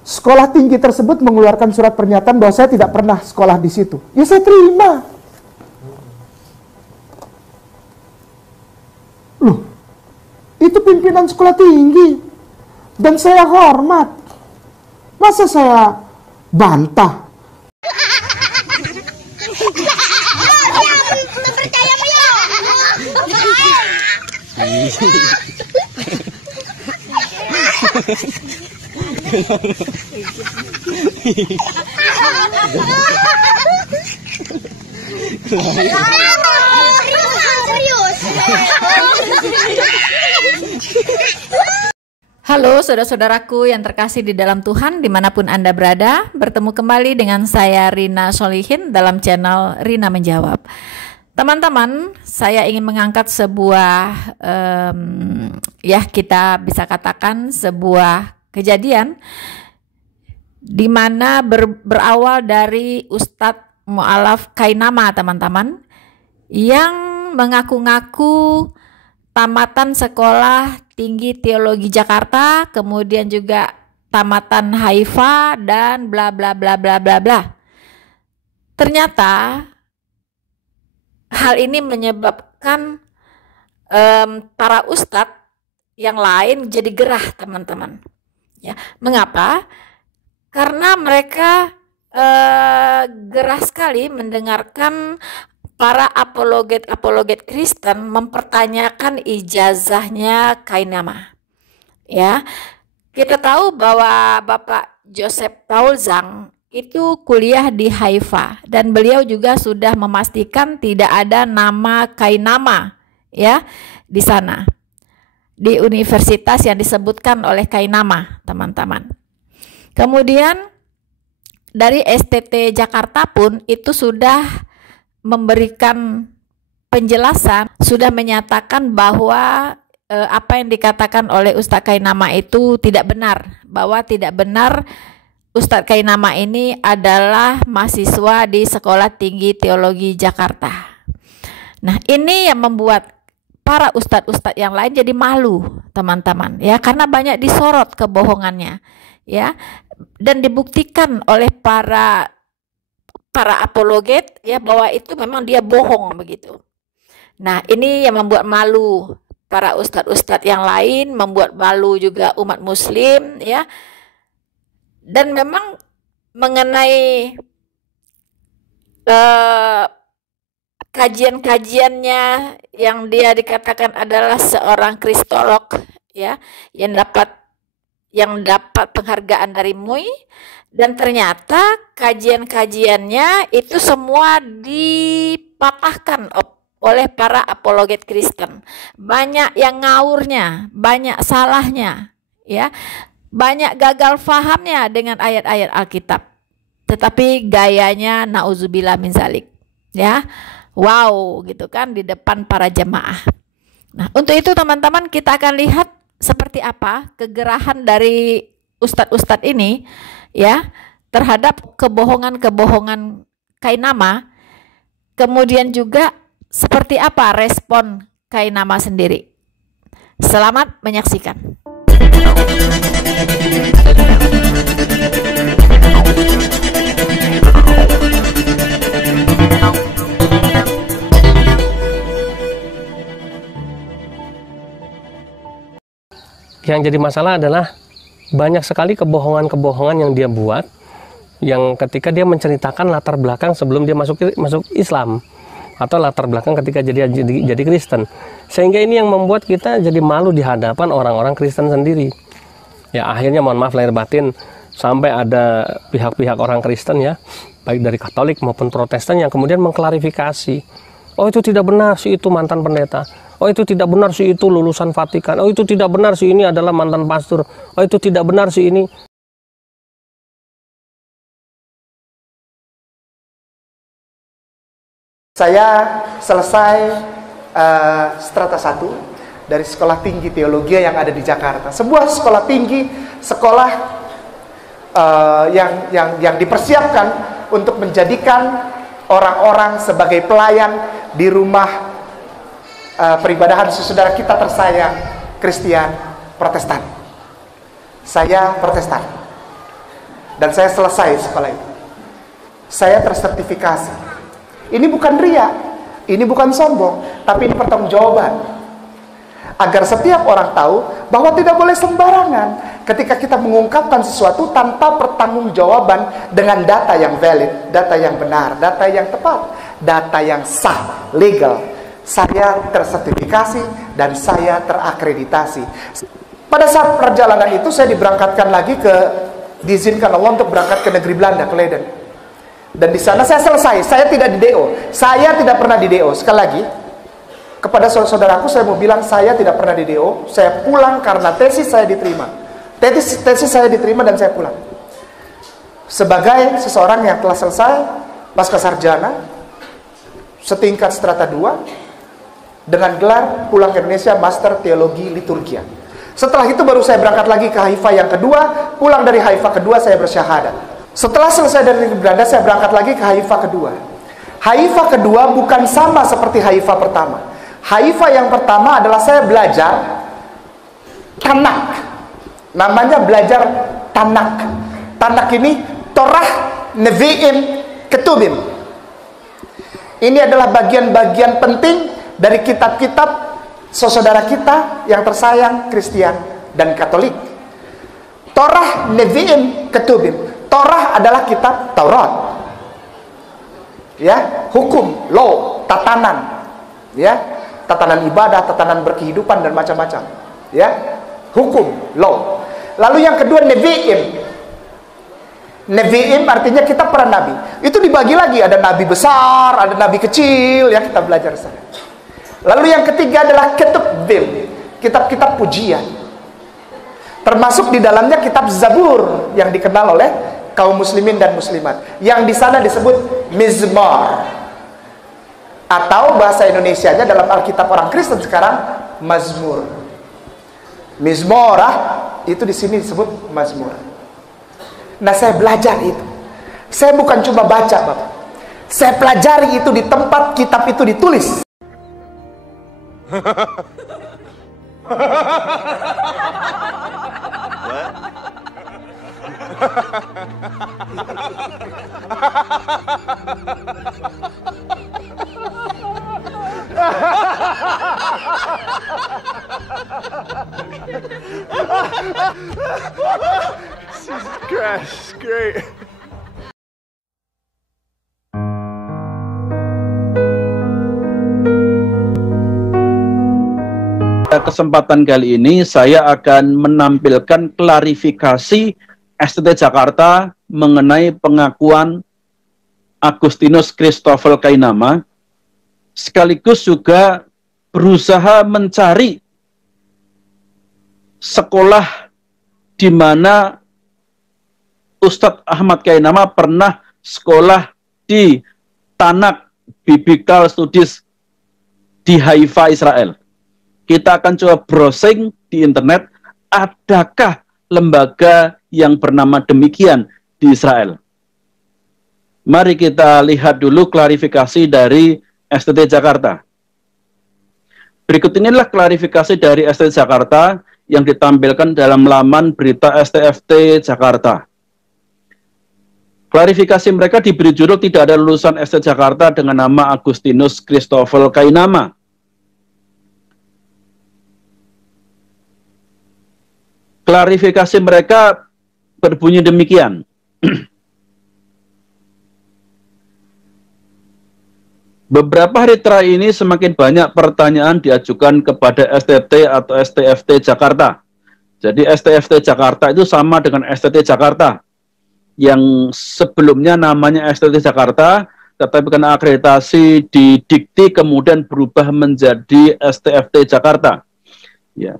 sekolah tinggi tersebut mengeluarkan surat pernyataan bahwa saya tidak pernah sekolah di situ. Ya saya terima. Loh, itu pimpinan sekolah tinggi. Dan saya hormat. Masa saya bantah? Halo saudara-saudaraku yang terkasih di dalam Tuhan dimanapun Anda berada. Bertemu kembali dengan saya Rina Solihin dalam channel Rina Menjawab. Teman-teman, saya ingin mengangkat sebuah kita bisa katakan sebuah kejadian di mana berawal dari Ustadz Mu'alaf Kainama, teman-teman, yang mengaku-ngaku tamatan sekolah tinggi teologi Jakarta, kemudian juga tamatan Haifa dan bla bla bla bla bla bla. Ternyata hal ini menyebabkan para ustadz yang lain jadi gerah, teman-teman. Ya, mengapa? Karena mereka gerah sekali mendengarkan para apologet Kristen mempertanyakan ijazahnya Kainama. Ya, kita tahu bahwa Bapak Joseph Paul Zhang itu kuliah di Haifa dan beliau juga sudah memastikan tidak ada nama Kainama ya di sana, di universitas yang disebutkan oleh Kainama, teman-teman. Kemudian dari STT Jakarta pun itu sudah memberikan penjelasan, sudah menyatakan bahwa apa yang dikatakan oleh Ustadz Kainama itu tidak benar, bahwa tidak benar Ustadz Kainama ini adalah mahasiswa di Sekolah Tinggi Teologi Jakarta. Nah, ini yang membuat para ustadz-ustadz yang lain jadi malu, teman-teman, ya, karena banyak disorot kebohongannya, ya, dan dibuktikan oleh para apologet ya bahwa itu memang dia bohong begitu. Nah, ini yang membuat malu para ustadz-ustadz yang lain, membuat malu juga umat muslim ya. Dan memang mengenai kajian-kajiannya yang dia dikatakan adalah seorang kristolog ya, yang dapat penghargaan dari MUI. Dan ternyata kajian-kajiannya itu semua dipatahkan oleh para apologet Kristen. Banyak yang ngawurnya, banyak salahnya, ya, banyak gagal fahamnya dengan ayat-ayat Alkitab. Tetapi gayanya nauzubillah min zalik, ya, wow, gitu kan, di depan para jemaah. Nah, untuk itu teman-teman kita akan lihat seperti apa kegerahan dari ustadz-ustadz ini ya terhadap kebohongan-kebohongan Kainama, kemudian juga seperti apa respon Kainama sendiri. Selamat menyaksikan. Yang jadi masalah adalah banyak sekali kebohongan-kebohongan yang dia buat, yang ketika dia menceritakan latar belakang sebelum dia masuk Islam atau latar belakang ketika jadi Kristen, sehingga ini yang membuat kita jadi malu di hadapan orang-orang Kristen sendiri. Ya, akhirnya mohon maaf lahir batin sampai ada pihak-pihak orang Kristen ya, baik dari Katolik maupun Protestan yang kemudian mengklarifikasi, oh itu tidak benar si itu mantan pendeta, oh itu tidak benar si itu lulusan Vatikan, oh itu tidak benar si ini adalah mantan pastor, oh itu tidak benar si ini. Saya selesai strata 1 dari Sekolah Tinggi Teologi yang ada di Jakarta. Sebuah sekolah tinggi, sekolah yang dipersiapkan untuk menjadikan orang-orang sebagai pelayan di rumah peribadahan saudara kita tersayang, Kristen Protestan. Saya Protestan. dan saya selesai sekolah itu. Saya tersertifikasi. Ini bukan ria, ini bukan sombong, tapi ini pertanggungjawaban. Agar setiap orang tahu bahwa tidak boleh sembarangan ketika kita mengungkapkan sesuatu tanpa pertanggungjawaban dengan data yang valid, data yang benar, data yang tepat, data yang sah, legal. Saya tersertifikasi dan saya terakreditasi. Pada saat perjalanan itu saya diberangkatkan lagi diizinkan Allah untuk berangkat ke negeri Belanda, ke Leiden. Dan di sana saya selesai. Saya tidak di DO. Saya tidak pernah di DO. Sekali lagi, kepada saudaraku saya mau bilang, saya tidak pernah di DO. Saya pulang karena tesis saya diterima. Tesis saya diterima dan saya pulang. Sebagai seseorang yang telah selesai pasca sarjana setingkat strata 2 dengan gelar pulang ke Indonesia Master Teologi Liturgia. Setelah itu baru saya berangkat lagi ke Haifa yang kedua. Pulang dari Haifa kedua saya bersyahadat. Setelah selesai dari negeri Belanda, saya berangkat lagi ke Haifa kedua. Haifa kedua bukan sama seperti Haifa pertama. Haifa yang pertama adalah saya belajar Tanak. Namanya belajar Tanak. Tanak ini Torah, Nevi'im, Ketubim. Ini adalah bagian-bagian penting dari kitab-kitab saudara kita yang tersayang Kristen dan Katolik. Torah, Nevi'im, Ketubim. Torah adalah kitab Taurat, ya, hukum, law, tatanan, ya, tatanan ibadah, tatanan berkehidupan dan macam-macam, ya, hukum, law. Lalu yang kedua Nevi'im. Nevi'im artinya kitab para nabi. Itu dibagi lagi, ada nabi besar, ada nabi kecil, ya, kita belajar sana. Lalu yang ketiga adalah Ketubim, kitab-kitab pujian. Termasuk di dalamnya kitab Zabur yang dikenal oleh kaum muslimin dan muslimat, yang di sana disebut Mizmor, atau bahasa Indonesianya dalam Alkitab orang Kristen sekarang Mazmur. Mizmorah itu di sini disebut Mazmur. Nah, saya belajar itu. Saya bukan cuma baca, Bapak. Saya pelajari itu di tempat kitab itu ditulis. Gosh, great. Pada kesempatan kali ini saya akan menampilkan klarifikasi STT Jakarta mengenai pengakuan Agustinus Christoffel Kainama, sekaligus juga berusaha mencari sekolah di mana Ustadz Ahmad Kainama pernah sekolah di Tanak Biblical Studies di Haifa, Israel. Kita akan coba browsing di internet, adakah lembaga yang bernama demikian di Israel. Mari kita lihat dulu klarifikasi dari STT Jakarta. Berikut inilah klarifikasi dari STT Jakarta yang ditampilkan dalam laman berita STFT Jakarta. Klarifikasi mereka diberi judul tidak ada lulusan STT Jakarta dengan nama Agustinus Christoffel Kainama. Klarifikasi mereka berbunyi demikian. Beberapa hari terakhir ini semakin banyak pertanyaan diajukan kepada STT atau STFT Jakarta. Jadi STFT Jakarta itu sama dengan STT Jakarta yang sebelumnya namanya STT Jakarta, tetapi karena akreditasi di Dikti kemudian berubah menjadi STFT Jakarta. Ya.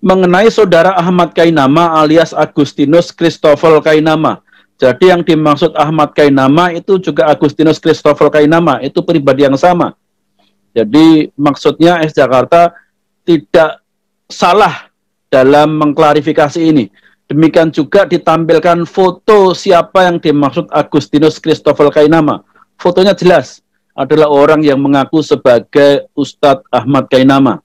Mengenai saudara Ahmad Kainama alias Agustinus Christoffel Kainama. Jadi yang dimaksud Ahmad Kainama itu juga Agustinus Christoffel Kainama, itu pribadi yang sama. Jadi maksudnya STT Jakarta tidak salah dalam mengklarifikasi ini. Demikian juga ditampilkan foto siapa yang dimaksud Agustinus Christoffel Kainama. Fotonya jelas, adalah orang yang mengaku sebagai Ustadz Ahmad Kainama.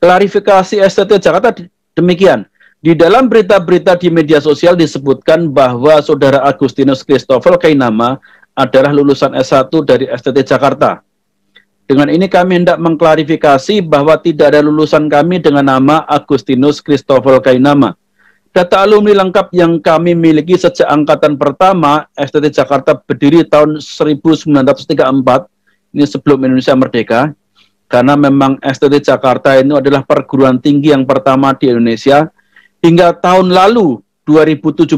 Klarifikasi STT Jakarta demikian. Di dalam berita-berita di media sosial disebutkan bahwa Saudara Agustinus Christopher Kainama adalah lulusan S1 dari STT Jakarta. Dengan ini kami hendak mengklarifikasi bahwa tidak ada lulusan kami dengan nama Agustinus Christopher Kainama. Data alumni lengkap yang kami miliki sejak angkatan pertama STT Jakarta berdiri tahun 1934, ini sebelum Indonesia merdeka, karena memang STT Jakarta ini adalah perguruan tinggi yang pertama di Indonesia. Hingga tahun lalu, 2017,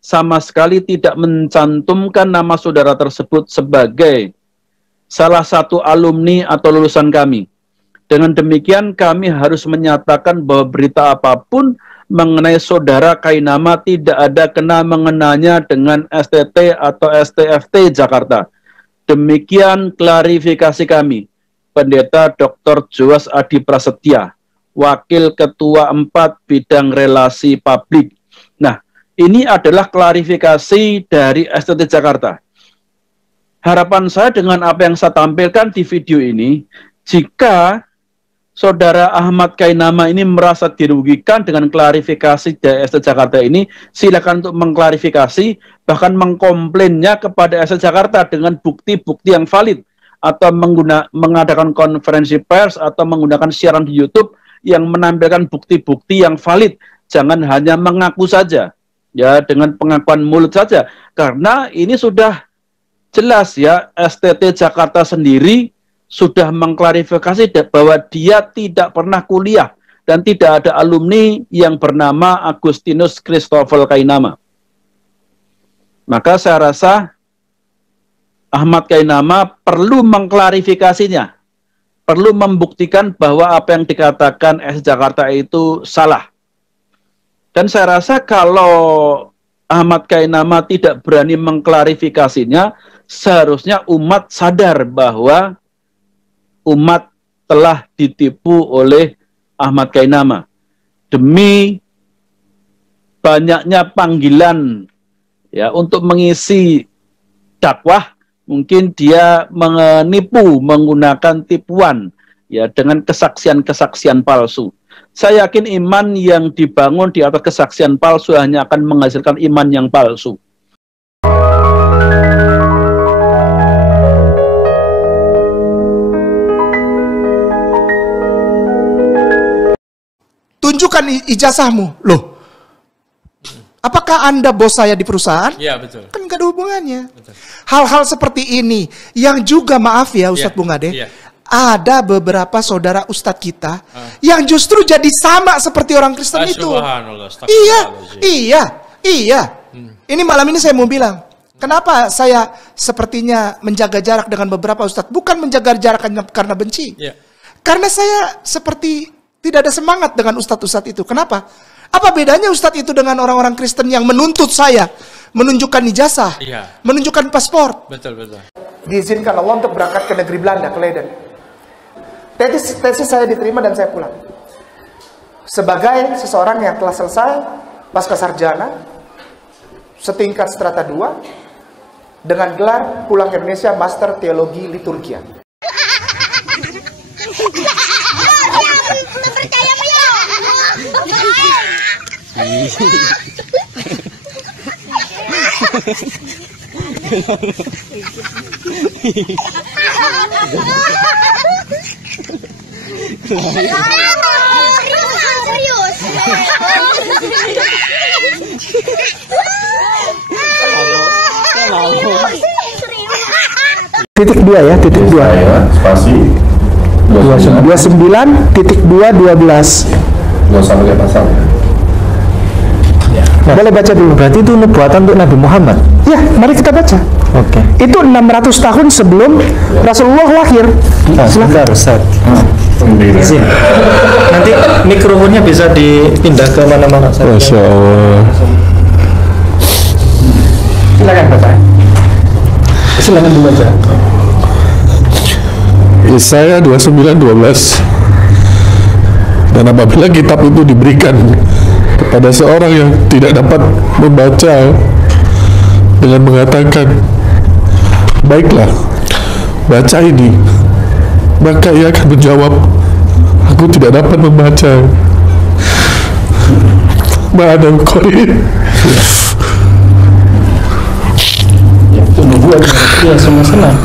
sama sekali tidak mencantumkan nama saudara tersebut sebagai salah satu alumni atau lulusan kami. Dengan demikian, kami harus menyatakan bahwa berita apapun mengenai saudara Kainama tidak ada kena mengenanya dengan STT atau STFT Jakarta. Demikian klarifikasi kami. Pendeta Dr. Joas Adi Prasetya, Wakil Ketua 4 Bidang Relasi Publik. Nah, ini adalah klarifikasi dari STT Jakarta. Harapan saya dengan apa yang saya tampilkan di video ini, jika Saudara Ahmad Kainama ini merasa dirugikan dengan klarifikasi dari STT Jakarta ini, silakan untuk mengklarifikasi, bahkan mengkomplainnya kepada STT Jakarta dengan bukti-bukti yang valid, atau mengadakan konferensi pers, atau menggunakan siaran di YouTube, yang menampilkan bukti-bukti yang valid. Jangan hanya mengaku saja, ya, dengan pengakuan mulut saja, karena ini sudah jelas ya, STT Jakarta sendiri sudah mengklarifikasi bahwa dia tidak pernah kuliah dan tidak ada alumni yang bernama Agustinus Christopher Kainama. Maka saya rasa Ahmad Kainama perlu mengklarifikasinya, perlu membuktikan bahwa apa yang dikatakan STT Jakarta itu salah. Dan saya rasa kalau Ahmad Kainama tidak berani mengklarifikasinya, seharusnya umat sadar bahwa umat telah ditipu oleh Ahmad Kainama. Demi banyaknya panggilan ya untuk mengisi dakwah, mungkin dia menipu menggunakan tipuan ya dengan kesaksian-kesaksian palsu. Saya yakin iman yang dibangun di atas kesaksian palsu hanya akan menghasilkan iman yang palsu. Tunjukkan ijazahmu. Loh, apakah Anda bos saya di perusahaan? Iya, betul. Kan gak ada hubungannya. Hal-hal seperti ini yang juga, maaf ya Ustadz Bung Ade, ada beberapa saudara Ustadz kita yang justru jadi sama seperti orang Kristen itu. Iya. Ini malam ini saya mau bilang, kenapa saya sepertinya menjaga jarak dengan beberapa Ustadz? Bukan menjaga jarak karena benci. Karena saya seperti tidak ada semangat dengan Ustadz-Ustadz itu. Kenapa? Apa bedanya Ustadz itu dengan orang-orang Kristen yang menuntut saya menunjukkan ijazah, menunjukkan paspor? Betul. Diizinkan Allah untuk berangkat ke negeri Belanda, ke Leiden. Tesis saya diterima dan saya pulang. Sebagai seseorang yang telah selesai pasca sarjana, setingkat strata 2, dengan gelar pulang ke Indonesia Master Teologi Liturgia. Titik 2 ya, titik 2 ya, spasi 29.212. Nggak usah pakai pasal. Nah, boleh baca dulu. Berarti itu nubuatan untuk Nabi Muhammad. Ya, mari kita baca. Oke. Itu 600 tahun sebelum Rasulullah lahir. Silakan Ustaz. Nanti mikrofonnya bisa dipindah ke mana-mana saja. Masya Allah. Silakan baca. Silakan dibaca. Yesaya 29:12. Dan apabila kitab itu diberikan kepada seorang yang tidak dapat membaca dengan mengatakan, baiklah, baca ini, maka ia akan menjawab, aku tidak dapat membaca. بعد القريب. Buat ya semua senang.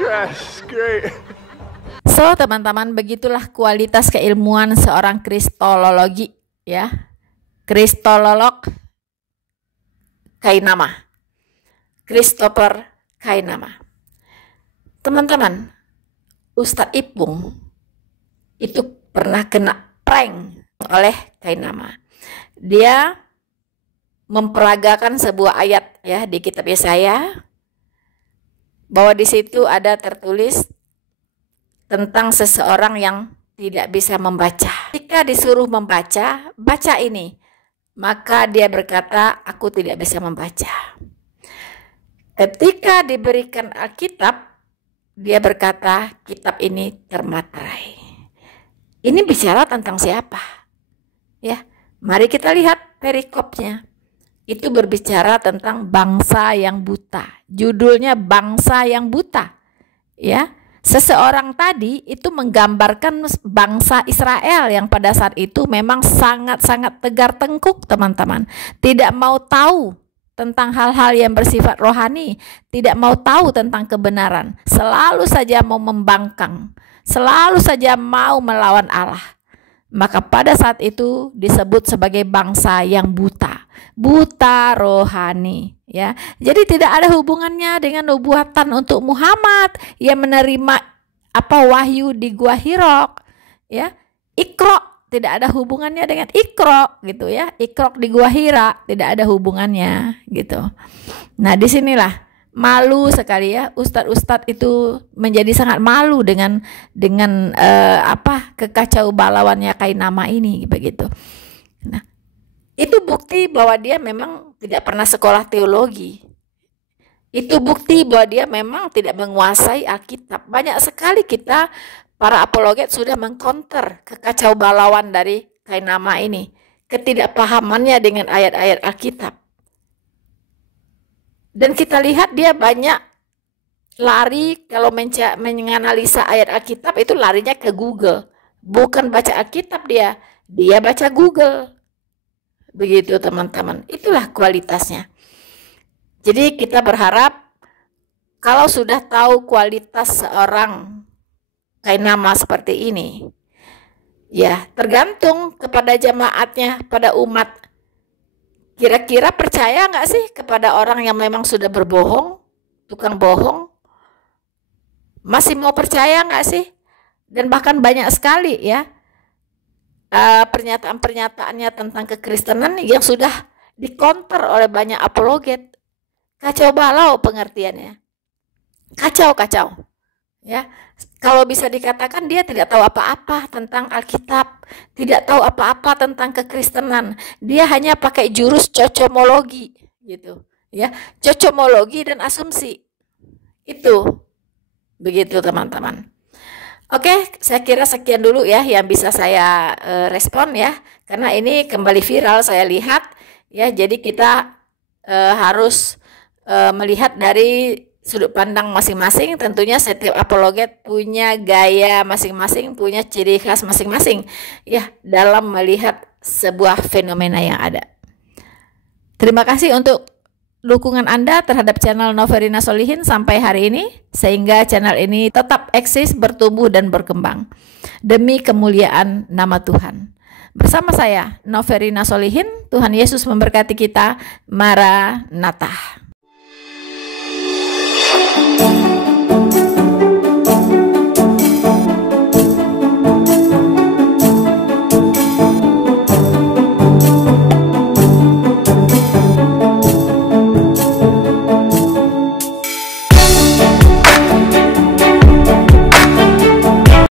Gosh, great. So, teman-teman, begitulah kualitas keilmuan seorang kristologi, ya. Kristolog Kainama. Christopher Kainama. Teman-teman, Ustadz Ipung itu pernah kena prank oleh Kainama. Dia memperagakan sebuah ayat ya di kitab Yesaya, bahwa di situ ada tertulis tentang seseorang yang tidak bisa membaca. Jika disuruh membaca, baca ini. Maka dia berkata, aku tidak bisa membaca. Ketika diberikan Alkitab, dia berkata, kitab ini termaterai. Ini bicara tentang siapa? Ya, mari kita lihat perikopnya. Itu berbicara tentang bangsa yang buta. Judulnya bangsa yang buta. Ya. Seseorang tadi itu menggambarkan bangsa Israel yang pada saat itu memang sangat-sangat tegar tengkuk, teman-teman. Tidak mau tahu tentang hal-hal yang bersifat rohani, tidak mau tahu tentang kebenaran, selalu saja mau membangkang, selalu saja mau melawan Allah. Maka pada saat itu disebut sebagai bangsa yang buta, buta rohani. Ya, jadi tidak ada hubungannya dengan nubuatan untuk Muhammad yang menerima wahyu di Gua Hirok. Ya, Iqra tidak ada hubungannya dengan Iqra gitu ya. Iqra di Gua Hira tidak ada hubungannya gitu. Nah, disinilah malu sekali ya, ustadz-ustadz itu menjadi sangat malu dengan kekacau balauannya Kainama ini begitu. Nah, itu bukti bahwa dia memang tidak pernah sekolah teologi. Itu bukti bahwa dia memang tidak menguasai Alkitab. Banyak sekali kita para apologet sudah mengcounter kekacau balauan dari Kainama ini, ketidakpahamannya dengan ayat-ayat Alkitab. Dan kita lihat dia banyak lari kalau menganalisa ayat Alkitab itu larinya ke Google. Bukan baca Alkitab dia baca Google. Begitu teman-teman, itulah kualitasnya. Jadi kita berharap kalau sudah tahu kualitas seorang Kainama seperti ini, ya tergantung kepada jemaatnya, pada umat. Kira-kira percaya nggak sih kepada orang yang memang sudah berbohong, tukang bohong? Masih mau percaya nggak sih? Dan bahkan banyak sekali ya pernyataan-pernyataannya tentang kekristenan yang sudah dikonter oleh banyak apologet. Kacau balau pengertiannya. Kacau. Ya, kalau bisa dikatakan dia tidak tahu apa-apa tentang Alkitab, tidak tahu apa-apa tentang kekristenan. Dia hanya pakai jurus cocomologi gitu, ya. Cocomologi dan asumsi. Itu. Begitu teman-teman. Oke, saya kira sekian dulu ya yang bisa saya respon ya, karena ini kembali viral saya lihat ya. Jadi kita harus melihat dari sudut pandang masing-masing. Tentunya setiap apologet punya gaya masing-masing, punya ciri khas masing-masing ya dalam melihat sebuah fenomena yang ada. Terima kasih untuk dukungan Anda terhadap channel Noverina Solihin sampai hari ini, sehingga channel ini tetap eksis, bertumbuh dan berkembang demi kemuliaan nama Tuhan. Bersama saya Noverina Solihin, Tuhan Yesus memberkati kita. Maranatha.